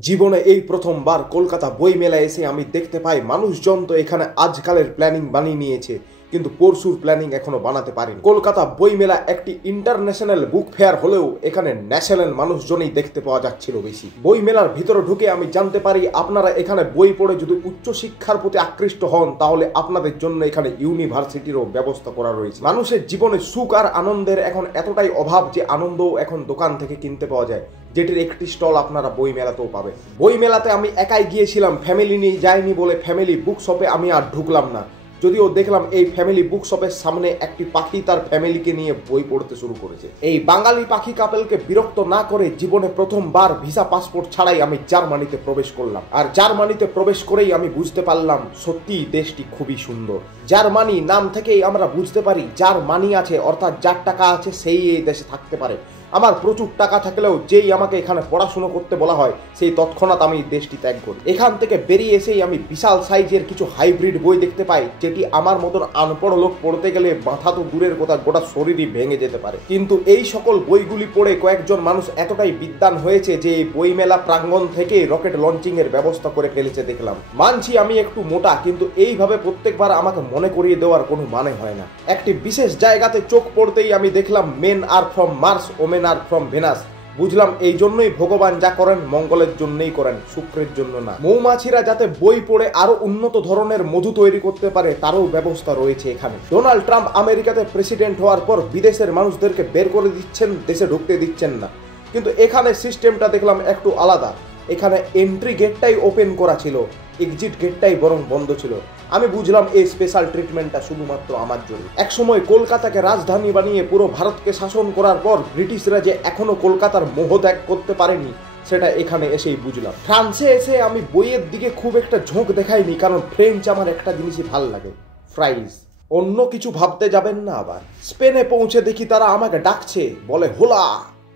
জীবনে এই প্রথমবার কলকাতা বই মেলায় এসে আমি দেখতে পাই মানুষজন তো এখানে আজকালের প্ল্যানিং বানিয়ে নিয়েছে, কিন্তু পরশুর প্ল্যানিং এখনো বানাতে পারেনি। কলকাতা বই মেলা একটি ইন্টারন্যাশনাল বুক ফেয়ার হলেও এখানে ন্যাশনাল মানুষজনই দেখতে পাওয়া যাচ্ছিল বেশি। বই মেলার ভিতরে ঢুকে আমি জানতে পারি আপনারা এখানে বই পড়ে যদি উচ্চশিক্ষার প্রতি আকৃষ্ট হন তাহলে আপনাদের জন্য এখানে ইউনিভার্সিটিরও ব্যবস্থা করা রয়েছে। মানুষের জীবনে সুখ আর আনন্দের এখন এতটাই অভাব যে আনন্দও এখন দোকান থেকে কিনতে পাওয়া যায়, যেটির একটি স্টল আপনারা বই মেলাতেও পাবেন। বই মেলাতে আমি একাই গিয়েছিলাম, ফ্যামিলি নিয়ে যাইনি বলে ফ্যামিলি বুক শপে আমি আর ঢুকলাম না। যদিও দেখলাম এই ফ্যামিলি বুক শপের সামনে একটি পাখি তার ফ্যামিলিকে নিয়ে বই পড়তে শুরু করেছে। এই বাঙালি পাখি কাপেলকে বিরক্ত না করে জীবনে প্রথমবার ভিসা পাসপোর্ট ছাড়াই আমি জার্মানিতে প্রবেশ করলাম। আর জার্মানিতে প্রবেশ করেই আমি বুঝতে পারলাম সত্যি দেশটি খুবই সুন্দর। জার্মানি নাম থেকেই আমরা বুঝতে পারি যার মানি আছে, অর্থাৎ যার টাকা আছে সেই এই দেশে থাকতে পারে। আমার প্রচুর টাকা থাকলেও যেই আমাকে এখানে পড়াশুনো করতে বলা হয় সেই তৎক্ষণাৎ আমি দেশটি ত্যাগ করি। এখান থেকে বেরিয়ে এসেই আমি বিশাল সাইজের কিছু হাইব্রিড বই দেখতে পাই, যেটি আমার মতন আনপড় লোক পড়তে গেলে মাথা তো দূরের কথা গোটা শরীরই ভেঙে যেতে পারে। কিন্তু এই সকল বইগুলি পড়ে কয়েকজন মানুষ এতটাই বিদ্বান হয়েছে যে এই বইমেলা প্রাঙ্গণ থেকে রকেট লঞ্চিং এর ব্যবস্থা করে ফেলেছে দেখলাম। মানছি আমি একটু মোটা, কিন্তু এইভাবে প্রত্যেকবার আমাকে মনে করিয়ে দেওয়ার কোনো মানে হয় না। একটি বিশেষ জায়গাতে চোখ পড়তেই আমি দেখলাম men are from Mars, women are from Venus. বুঝলাম এই জন্যই ভগবান যা করেন মঙ্গলের জন্যই করেন, শুক্রের জন্য না। মৌমাছিরা যাতে বই পড়ে আরো উন্নত ধরনের মধু তৈরি করতে পারে তারও ব্যবস্থা রয়েছে এখানে। ডোনাল্ড ট্রাম্প আমেরিকাতে প্রেসিডেন্ট হওয়ার পর বিদেশের মানুষদেরকে বের করে দিচ্ছেন, দেশে ঢুকতে দিচ্ছেন না। কিন্তু এখানে সিস্টেমটা দেখলাম একটু আলাদা। এখানে এন্ট্রি গেটটাই ওপেন করা ছিল, এক্সিট গেটটাই বরং বন্ধ ছিল। আমি বুঝলাম এই স্পেশাল ট্রিটমেন্টটা শুধুমাত্র আমার জন্য। একসময় কলকাতাকে রাজধানী বানিয়ে পুরো ভারতকে শাসন করার পর ব্রিটিশরা যে এখনো কলকাতার মোহ ত্যাগ করতে পারেনি সেটা এখানে এসেই বুঝলাম। ফ্রান্সে এসে আমি বইয়ের দিকে খুব একটা ঝোঁক দেখাইনি, কারণ ফ্রেঞ্চ আমার একটা জিনিসই ভাল লাগে, ফ্রাইজ। অন্য কিছু ভাবতে যাবেন না। আবার স্পেনে পৌঁছে দেখি তারা আমাকে ডাকছে, বলে হোলা।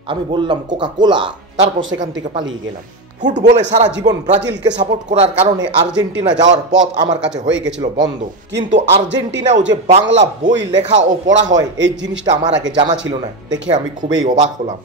আমি বললাম কোকা কোলা, তারপর সেখান থেকে পালিয়ে গেলাম। ফুটবলে সারা জীবন ব্রাজিলকে সাপোর্ট করার কারণে আর্জেন্টিনা যাওয়ার পথ আমার কাছে হয়ে গেছিল বন্ধ। কিন্তু আর্জেন্টিনাও যে বাংলা বই লেখা ও পড়া হয় এই জিনিসটা আমার আগে জানা ছিল না, দেখে আমি খুবই অবাক হলাম।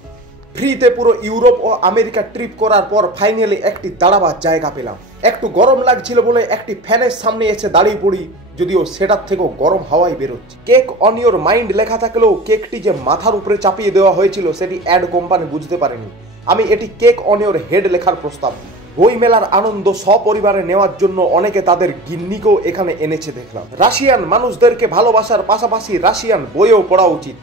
ফ্রিতে পুরো ইউরোপ ও আমেরিকা ট্রিপ করার পর ফাইনালি একটি দাঁড়াবার জায়গা পেলাম। একটু গরম লাগছিল বলে একটি ফ্যানের সামনে এসে দাঁড়িয়ে পড়ি, যদিও সেটার থেকেও গরম হাওয়াই বেরোচ্ছে। কেক অন ইওর মাইন্ড লেখা থাকলেও কেকটি যে মাথার উপরে চাপিয়ে দেওয়া হয়েছিল সেটি অ্যাড কোম্পানি বুঝতে পারেনি। আমি এটি কেক অন ইওর হেড লেখার প্রস্তাব দিই। বই মেলার আনন্দ সপরিবারে নেওয়ার জন্য অনেকে তাদের গিন্নিকেও এখানে এনেছে দেখলাম। রাশিয়ান মানুষদেরকে ভালোবাসার পাশাপাশি রাশিয়ান বইও পড়া উচিত,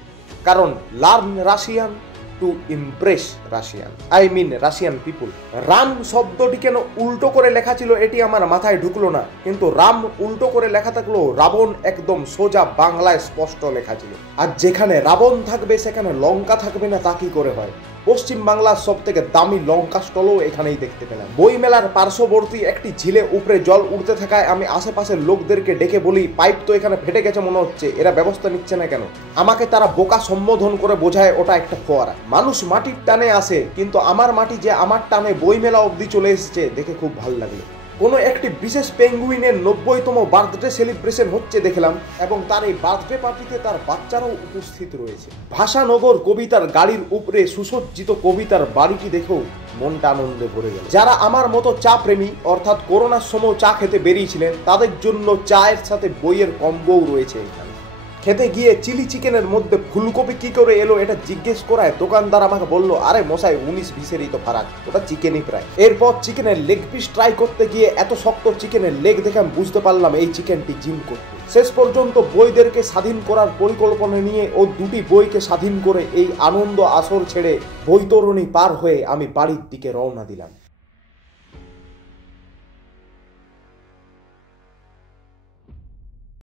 কারণ learn Russian to impress Russian, I mean Russian people. Ram শব্দটি কেন উল্টো করে লেখা ছিল এটি আমার মাথায় ঢুকলো না, কিন্তু রাম উল্টো করে লেখা থাকলো রাবণ একদম সোজা বাংলায় স্পষ্ট লেখা ছিল। আর যেখানে রাবণ থাকবে সেখানে লঙ্কা থাকবে না তা কি করে হয়? পশ্চিম বাংলার সব থেকে দামি লঙ্কা স্টলও এখানেই দেখতে পেলাম। বই মেলার পার্শ্ববর্তী একটি ঝিলে উপরে জল উঠতে থাকায় আমি আশেপাশের লোকদেরকে ডেকে বলি, পাইপ তো এখানে ফেটে গেছে মনে হচ্ছে, এরা ব্যবস্থা নিচ্ছে না কেন? আমাকে তারা বোকা সম্বোধন করে বোঝায় ওটা একটা ফোয়ারা। মানুষ মাটির টানে আসে, কিন্তু আমার মাটি যে আমার টানে বই মেলা অবধি চলে এসেছে দেখে খুব ভালো লাগলো। কোনো একটি বিশেষ পেঙ্গুইনের 90তম বার্থডে সেলিব্রেশন হচ্ছে দেখলাম, এবং তার এই বার্থডে পার্টিতে তার বাচ্চারাও উপস্থিত রয়েছে। ভাষানগর কবিতার গাড়ির উপরে সুসজ্জিত কবিতার বাড়িটি দেখেও মনটা আনন্দে ভরে গেল। যারা আমার মতো চা প্রেমী, অর্থাৎ করোনার সময় চা খেতে বেরিয়েছিলেন, তাদের জন্য চায়ের সাথে বইয়ের কম্বোও রয়েছে এখানে। খেতে গিয়ে চিলি চিকেনের মধ্যে ফুলকপি কি করে এলো এটা জিজ্ঞেস করায় দোকানদার আমাকে বলল, আরে মশাই 19-20-এরই তো ফারাক, ওটা চিকেনই প্রায়। এরপর চিকেনের লেগ পিস ট্রাই করতে গিয়ে এত শক্ত চিকেনের লেগ দেখে আমি বুঝতে পারলাম এই চিকেনটি জিম করতে। শেষ পর্যন্ত বইদেরকে স্বাধীন করার পরিকল্পনা নিয়ে ও দুটি বইকে স্বাধীন করে এই আনন্দ আসর ছেড়ে বৈতরণী পার হয়ে আমি বাড়ির দিকে রওনা দিলাম।